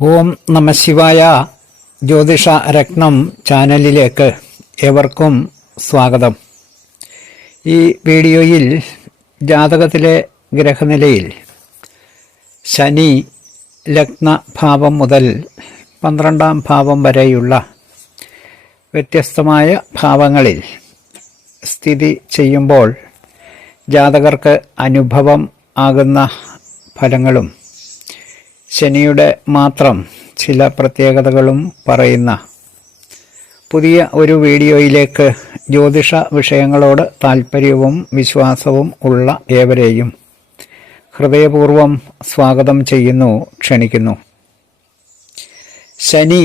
ഓം നമ ശിവായ ജ്യോതിഷ രത്നം ചാനലിലേക്ക് ഏവർക്കും സ്വാഗതം. ഈ വീഡിയോയിൽ ജാതകത്തിലെ ഗ്രഹനിലയിൽ ശനി ലഗ്നഭാവം മുതൽ പന്ത്രണ്ടാം ഭാവം വരെയുള്ള വ്യത്യസ്തമായ ഭാവങ്ങളിൽ സ്ഥിതി ചെയ്യുമ്പോൾ ജാതകർക്ക് അനുഭവം ആകുന്ന ഫലങ്ങളും ശനിയുടെ മാത്രം ചില പ്രത്യേകതകളും പറയുന്ന പുതിയ ഒരു വീഡിയോയിലേക്ക് ജ്യോതിഷ വിഷയങ്ങളോട് താൽപ്പര്യവും വിശ്വാസവും ഉള്ള ഏവരെയും ഹൃദയപൂർവം സ്വാഗതം ചെയ്യുന്നു ക്ഷണിക്കുന്നു. ശനി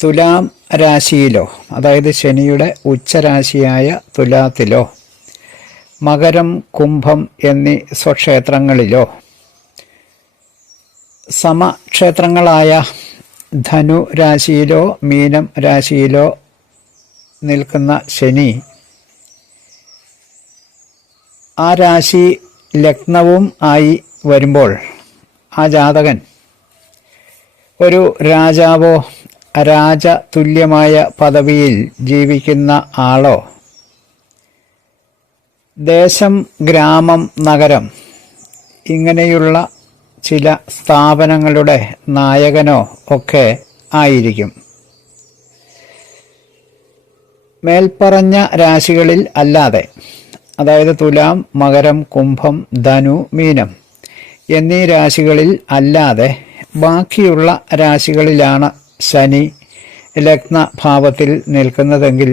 തുലാം രാശിയിലോ അതായത് ശനിയുടെ ഉച്ചരാശിയായ തുലാത്തിലോ മകരം കുംഭം എന്നീ സ്വക്ഷേത്രങ്ങളിലോ സമക്ഷേത്രങ്ങളായ ധനു രാശിയിലോ മീനം രാശിയിലോ നിൽക്കുന്ന ശനി ആ രാശി ലഗ്നവും ആയി വരുമ്പോൾ ആ ജാതകൻ ഒരു രാജാവോ രാജതുല്യമായ പദവിയിൽ ജീവിക്കുന്ന ആളോ ദേശം ഗ്രാമം നഗരം ഇങ്ങനെയുള്ള ചില സ്ഥാപനങ്ങളുടെ നായകനോ ഒക്കെ ആയിരിക്കും. മേൽപ്പറഞ്ഞ രാശികളിൽ അല്ലാതെ അതായത് തുലാം മകരം കുംഭം ധനു മീനം എന്നീ രാശികളിൽ അല്ലാതെ ബാക്കിയുള്ള രാശികളിലാണ് ശനി ലഗ്നഭാവത്തിൽ നിൽക്കുന്നതെങ്കിൽ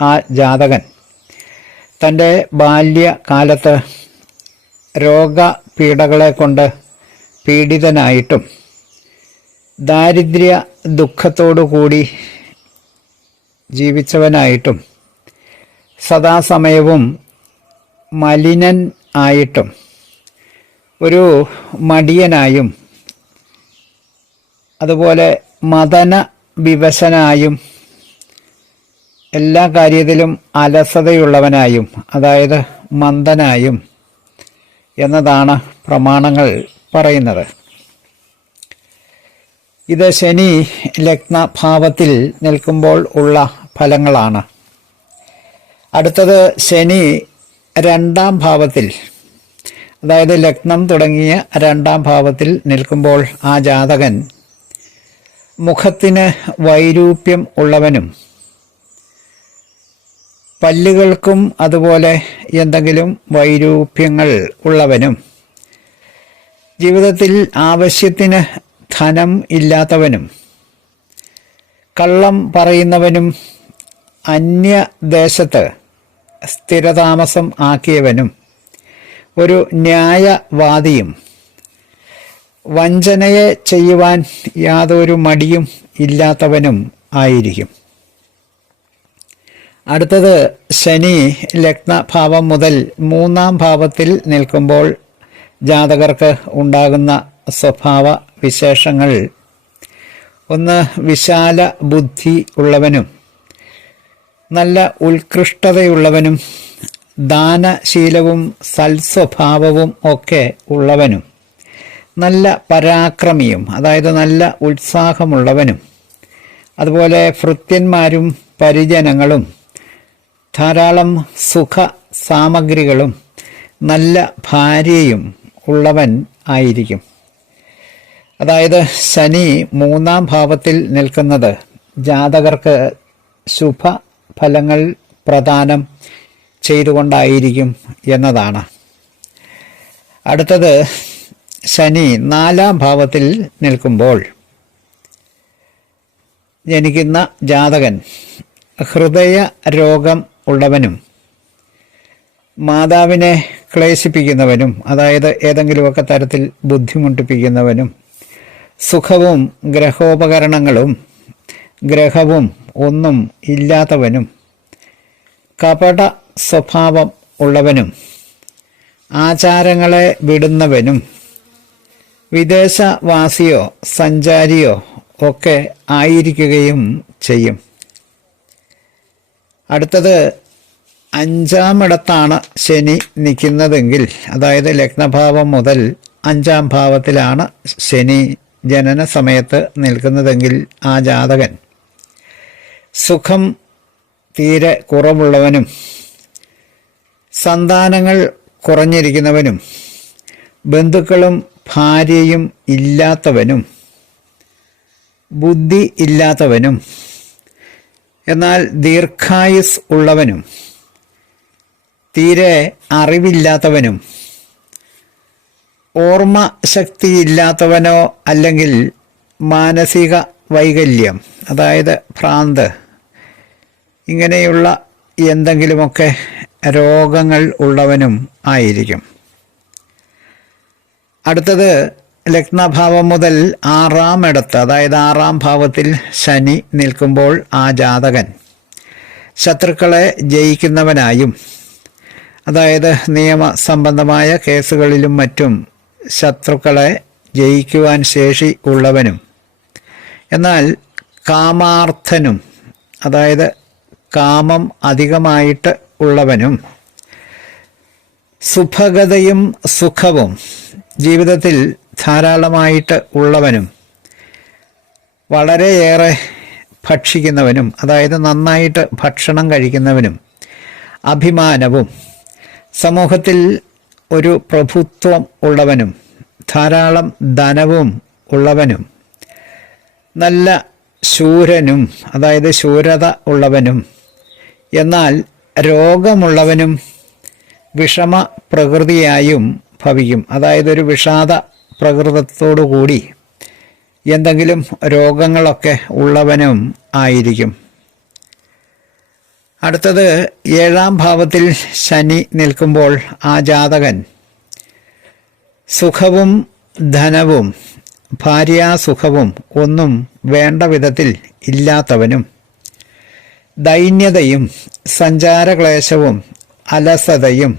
ആ ജാതകൻ തന്റെ ബാല്യകാലത്ത് രോഗപീഠകളെ കൊണ്ട് പീഡിതനായിട്ടും ദാരിദ്ര്യ ദുഃഖത്തോടുകൂടി ജീവിച്ചവനായിട്ടും സദാസമയവും മലിനൻ ആയിട്ടും ഒരു മടിയനായും അതുപോലെ മതന വിവശനായും എല്ലാ കാര്യത്തിലും അലസതയുള്ളവനായും അതായത് മന്ദനായും എന്നതാണ് പ്രമാണങ്ങൾ. പറയുന്നത്. ഇത് ശനി ലഗ്നഭാവത്തിൽ നിൽക്കുമ്പോൾ ഉള്ള ഫലങ്ങളാണ്. അടുത്തത് ശനി രണ്ടാം ഭാവത്തിൽ അതായത് ലഗ്നം തുടങ്ങിയ രണ്ടാം ഭാവത്തിൽ നിൽക്കുമ്പോൾ ആ ജാതകൻ മുഖത്തിന് വൈരൂപ്യം ഉള്ളവനും പല്ലുകൾക്കും അതുപോലെ എന്തെങ്കിലും വൈരൂപ്യങ്ങൾ ഉള്ളവനും ജീവിതത്തിൽ ആവശ്യത്തിന് ധനം ഇല്ലാത്തവനും കള്ളം പറയുന്നവനും അന്യദേശത്ത് സ്ഥിരതാമസം ആക്കിയവനും ഒരു ന്യായവാദിയും വഞ്ചനയെ ചെയ്യുവാൻ യാതൊരു മടിയും ഇല്ലാത്തവനും ആയിരിക്കും. അടുത്തത് ശനി ലഗ്നഭാവം മുതൽ മൂന്നാം ഭാവത്തിൽ നിൽക്കുമ്പോൾ ജാതകർക്ക് ഉണ്ടാകുന്ന സ്വഭാവ വിശേഷങ്ങൾ. ഒന്ന് വിശാല ബുദ്ധി ഉള്ളവനും നല്ല ഉത്കൃഷ്ടതയുള്ളവനും ദാനശീലവും സൽസ്വഭാവവും ഒക്കെ ഉള്ളവനും നല്ല പരാക്രമിയും അതായത് നല്ല ഉത്സാഹമുള്ളവനും അതുപോലെ ഭൃത്യന്മാരും പരിജനങ്ങളും ധാരാളം സുഖ സാമഗ്രികളും നല്ല ഭാര്യയും ഉള്ളവൻ ആയിരിക്കും. അതായത് ശനി മൂന്നാം ഭാവത്തിൽ നിൽക്കുന്നത് ജാതകർക്ക് ശുഭ ഫലങ്ങൾ പ്രദാനം ചെയ്തുകൊണ്ടായിരിക്കും എന്നതാണ്. അടുത്തത് ശനി നാലാം ഭാവത്തിൽ നിൽക്കുമ്പോൾ ജനിക്കുന്ന ജാതകൻ ഹൃദയ രോഗം ഉള്ളവനും മാതാവിനെ ക്ലേശിപ്പിക്കുന്നവനും അതായത് ഏതെങ്കിലുമൊക്കെ തരത്തിൽ ബുദ്ധിമുട്ടിപ്പിക്കുന്നവനും സുഖവും ഗ്രഹോപകരണങ്ങളും ഗ്രഹവും ഒന്നും ഇല്ലാത്തവനും കപട സ്വഭാവം ഉള്ളവനും ആചാരങ്ങളെ വിടുന്നവനും വിദേശവാസിയോ സഞ്ചാരിയോ ഒക്കെ ആയിരിക്കുകയും ചെയ്യും. അടുത്തത് അഞ്ചാമിടത്താണ് ശനി നിൽക്കുന്നതെങ്കിൽ അതായത് ലഗ്നഭാവം മുതൽ അഞ്ചാം ഭാവത്തിലാണ് ശനി ജനന സമയത്ത് നിൽക്കുന്നതെങ്കിൽ ആ ജാതകൻ. സുഖം തീരെ കുറവുള്ളവനും സന്താനങ്ങൾ കുറഞ്ഞിരിക്കുന്നവനും ബന്ധുക്കളും ഭാര്യയും ഇല്ലാത്തവനും ബുദ്ധി ഇല്ലാത്തവനും എന്നാൽ ദീർഘായുസ് ഉള്ളവനും തീരെ അറിവില്ലാത്തവനും ഓർമ്മ ശക്തിയില്ലാത്തവനോ അല്ലെങ്കിൽ മാനസിക വൈകല്യം അതായത് ഭ്രാന്ത് ഇങ്ങനെയുള്ള എന്തെങ്കിലുമൊക്കെ രോഗങ്ങൾ ഉള്ളവനും ആയിരിക്കും. അടുത്തത് ലഗ്നഭാവം മുതൽ ആറാം ഇടത്ത് അതായത് ആറാം ഭാവത്തിൽ ശനി നിൽക്കുമ്പോൾ ആ ജാതകൻ ശത്രുക്കളെ ജയിക്കുന്നവനായും അതായത് നിയമ സംബന്ധമായ കേസുകളിലും മറ്റും ശത്രുക്കളെ ജയിക്കുവാൻ ശേഷി ഉള്ളവനും. എന്നാൽ കാമാർത്ഥനും അതായത് കാമം അധികമായിട്ട് ഉള്ളവനും സുഭഗതയും സുഖവും ജീവിതത്തിൽ ധാരാളമായിട്ട് ഉള്ളവനും വളരെയേറെ ഭക്ഷിക്കുന്നവനും അതായത് നന്നായിട്ട് ഭക്ഷണം കഴിക്കുന്നവനും അഭിമാനവും സമൂഹത്തിൽ ഒരു പ്രഭുത്വം ഉള്ളവനും ധാരാളം ധനവും ഉള്ളവനും നല്ല ശൂരനും അതായത് ശൂരത ഉള്ളവനും എന്നാൽ രോഗമുള്ളവനും വിഷമ പ്രകൃതിയായും ഭവിക്കും. അതായത് ഒരു വിഷാദ പ്രകൃതത്തോടു കൂടി എന്തെങ്കിലും രോഗങ്ങളൊക്കെ ഉള്ളവനും ആയിരിക്കും. അടുത്തത് ഏഴാം ഭാവത്തിൽ ശനി നിൽക്കുമ്പോൾ ആ ജാതകൻ സുഖവും ധനവും ഭാര്യാസുഖവും ഒന്നും വേണ്ട വിധത്തിൽ ഇല്ലാത്തവനും ദൈന്യതയും സഞ്ചാരക്ലേശവും അലസതയും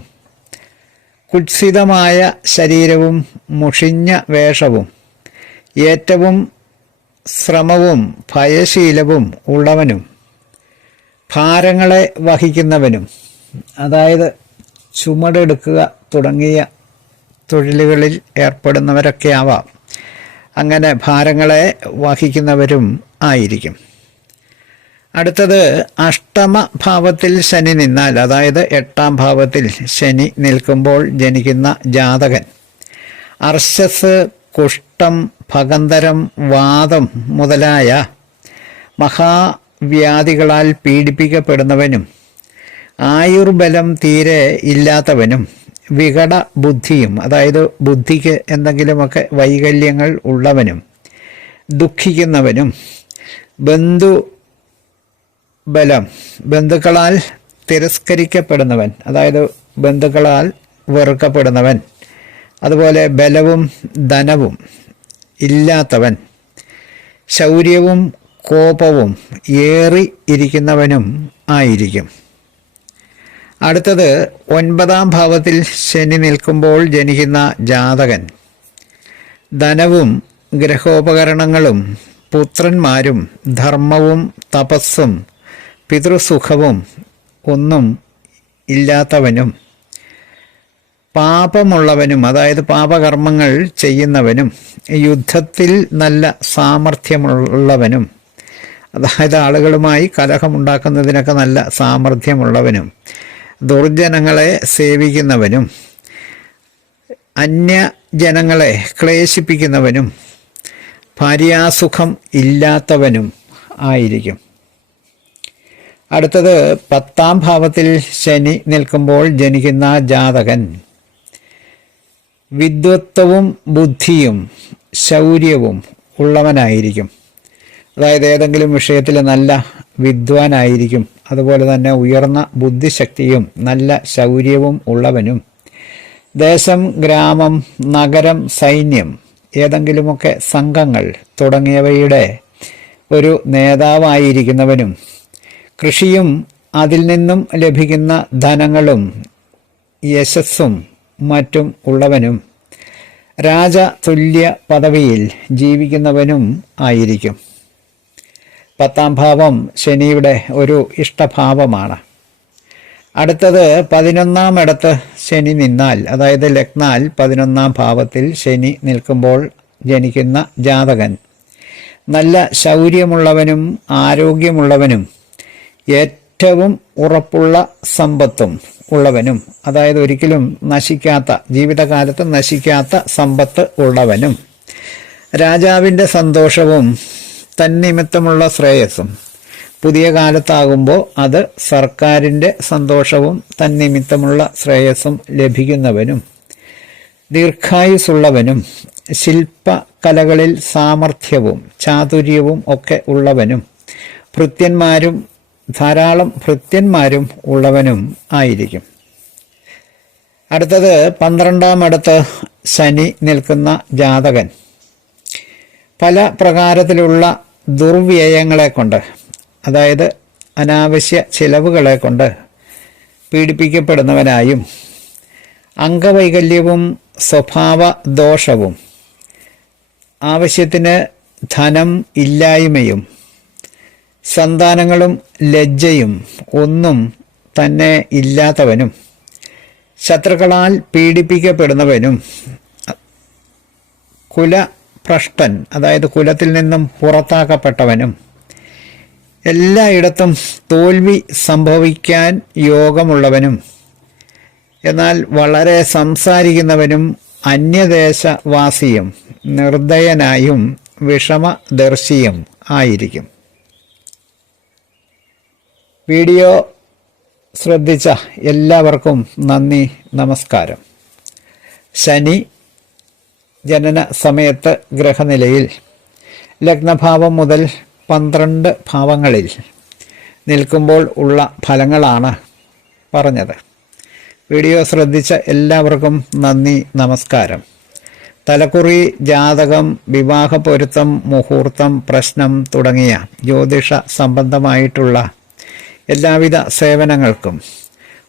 കുത്സിതമായ ശരീരവും മുഷിഞ്ഞ വേഷവും ഏറ്റവും ശ്രമവും ഭയശീലവും ഉള്ളവനും. ഭാരങ്ങളെ വഹിക്കുന്നവനും അതായത് ചുമടെടുക്കുക തുടങ്ങിയ തൊഴിലുകളിൽ ഏർപ്പെടുന്നവരൊക്കെ ആവാം. അങ്ങനെ ഭാരങ്ങളെ വഹിക്കുന്നവരും ആയിരിക്കും. അടുത്തത് അഷ്ടമ ഭാവത്തിൽ ശനി നിന്നാൽ അതായത് എട്ടാം ഭാവത്തിൽ ശനി നിൽക്കുമ്പോൾ ജനിക്കുന്ന ജാതകൻ. അർശസ് കുഷ്ഠം ഭഗന്തരം വാദം മുതലായ മഹാവ്യാധികളാൽ പീഡിപ്പിക്കപ്പെടുന്നവനും ആയുർബലം തീരെ ഇല്ലാത്തവനും വികട ബുദ്ധിയും അതായത് ബുദ്ധിക്ക് എന്തെങ്കിലുമൊക്കെ വൈകല്യങ്ങൾ ഉള്ളവനും ദുഃഖിക്കുന്നവനും ബന്ധു ബലം ബന്ധുക്കളാൽ തിരസ്കരിക്കപ്പെടുന്നവൻ അതായത് ബന്ധുക്കളാൽ വെറുക്കപ്പെടുന്നവൻ. അതുപോലെ ബലവും ധനവും ഇല്ലാത്തവൻ. ശൗര്യവും കോപവും ഏറി ഇരിക്കുന്നവനും ആയിരിക്കും. അടുത്തത് ഒൻപതാം ഭാവത്തിൽ ശനി നിൽക്കുമ്പോൾ ജനിക്കുന്ന ജാതകൻ. ധനവും ഗ്രഹോപകരണങ്ങളും പുത്രന്മാരും ധർമ്മവും തപസ്സും പിതൃസുഖവും ഒന്നും ഇല്ലാത്തവനും പാപമുള്ളവനും അതായത് പാപകർമ്മങ്ങൾ ചെയ്യുന്നവനും യുദ്ധത്തിൽ നല്ല സാമർഥ്യമുള്ളവനും അതായത് ആളുകളുമായി കലഹമുണ്ടാക്കുന്നതിനൊക്കെ നല്ല സാമർഥ്യമുള്ളവനും ദുർജനങ്ങളെ സേവിക്കുന്നവനും അന്യജനങ്ങളെ ക്ലേശിപ്പിക്കുന്നവനും ഭാര്യാസുഖം ഇല്ലാത്തവനും ആയിരിക്കും. അടുത്തത് പത്താം ഭാവത്തിൽ ശനി നിൽക്കുമ്പോൾ ജനിക്കുന്ന ജാതകൻ. വിദ്വത്വവും ബുദ്ധിയും ശൗര്യവും ഉള്ളവനായിരിക്കും. അതായത് ഏതെങ്കിലും വിഷയത്തിൽ നല്ല വിദ്വാനായിരിക്കും. അതുപോലെ തന്നെ ഉയർന്ന ബുദ്ധിശക്തിയും നല്ല ശൗര്യവും ഉള്ളവനും. ദേശം ഗ്രാമം നഗരം സൈന്യം ഏതെങ്കിലുമൊക്കെ സംഘങ്ങൾ തുടങ്ങിയവയുടെ ഒരു നേതാവായിരിക്കുന്നവനും കൃഷിയും അതിൽ നിന്നും ലഭിക്കുന്ന ധനങ്ങളും യശസ്സും മറ്റും ഉള്ളവനും രാജതുല്യ പദവിയിൽ ജീവിക്കുന്നവനും ആയിരിക്കും. പത്താം ഭാവം ശനിയുടെ ഒരു ഇഷ്ടഭാവമാണ്. അടുത്തത് പതിനൊന്നാം ഇടത്ത് ശനി നിന്നാൽ അതായത് ലഗ്നാൽ പതിനൊന്നാം ഭാവത്തിൽ ശനി നിൽക്കുമ്പോൾ ജനിക്കുന്ന ജാതകൻ. നല്ല ശൗര്യമുള്ളവനും ആരോഗ്യമുള്ളവനും ഏറ്റവും ഉറപ്പുള്ള സമ്പത്തും ഉള്ളവനും അതായത് ഒരിക്കലും നശിക്കാത്ത ജീവിതകാലത്ത് നശിക്കാത്ത സമ്പത്ത് ഉള്ളവനും. രാജാവിന്റെ സന്തോഷവും തന്നിമിത്തമുള്ള ശ്രേയസ്സും. പുതിയ കാലത്താകുമ്പോൾ അത് സർക്കാരിന്റെ സന്തോഷവും തന്നിമിത്തമുള്ള ശ്രേയസ്സും ലഭിക്കുന്നവനും ദീർഘായുസുള്ളവനും ശില്പകലകളിൽ സാമർഥ്യവും ചാതുര്യവും ഒക്കെ ഉള്ളവനും ഭൃത്യന്മാരും ധാരാളം ഭൃത്യന്മാരും ഉള്ളവനും ആയിരിക്കും. അടുത്തത് പന്ത്രണ്ടാം അടുത്ത് ശനി നിൽക്കുന്ന ജാതകൻ. പല പ്രകാരത്തിലുള്ള ദുർവ്യയങ്ങളെ കൊണ്ട് അതായത് അനാവശ്യ ചിലവുകളെ കൊണ്ട് പീഡിപ്പിക്കപ്പെടുന്നവനായും അംഗവൈകല്യവും സ്വഭാവ ദോഷവും ആവശ്യത്തിന് ധനം ഇല്ലായ്മയും സന്താനങ്ങളും ലജ്ജയും ഒന്നും തന്നെ ഇല്ലാത്തവനും ശത്രുക്കളാൽ പീഡിപ്പിക്കപ്പെടുന്നവനും കുലഭ്രഷ്ടൻ അതായത് കുലത്തിൽ നിന്നും പുറത്താക്കപ്പെട്ടവനും. എല്ലായിടത്തും തോൽവി സംഭവിക്കാൻ യോഗമുള്ളവനും. എന്നാൽ വളരെ സംസാരിക്കുന്നവനും അന്യദേശവാസിയും നിർദ്ദയനായും വിഷമദർശിയും ആയിരിക്കും. വീഡിയോ ശ്രദ്ധിച്ച എല്ലാവർക്കും നന്ദി നമസ്കാരം. ശനി ജനന സമയത്ത് ഗ്രഹനിലയിൽ ലഗ്നഭാവം മുതൽ പന്ത്രണ്ട് ഭാവങ്ങളിൽ നിൽക്കുമ്പോൾ ഉള്ള ഫലങ്ങളാണ് പറഞ്ഞത്. വീഡിയോ ശ്രദ്ധിച്ച എല്ലാവർക്കും നന്ദി നമസ്കാരം. തലക്കുറി ജാതകം വിവാഹ പൊരുത്തം മുഹൂർത്തം പ്രശ്നം തുടങ്ങിയ ജ്യോതിഷ സംബന്ധമായിട്ടുള്ള എല്ലാവിധ സേവനങ്ങൾക്കും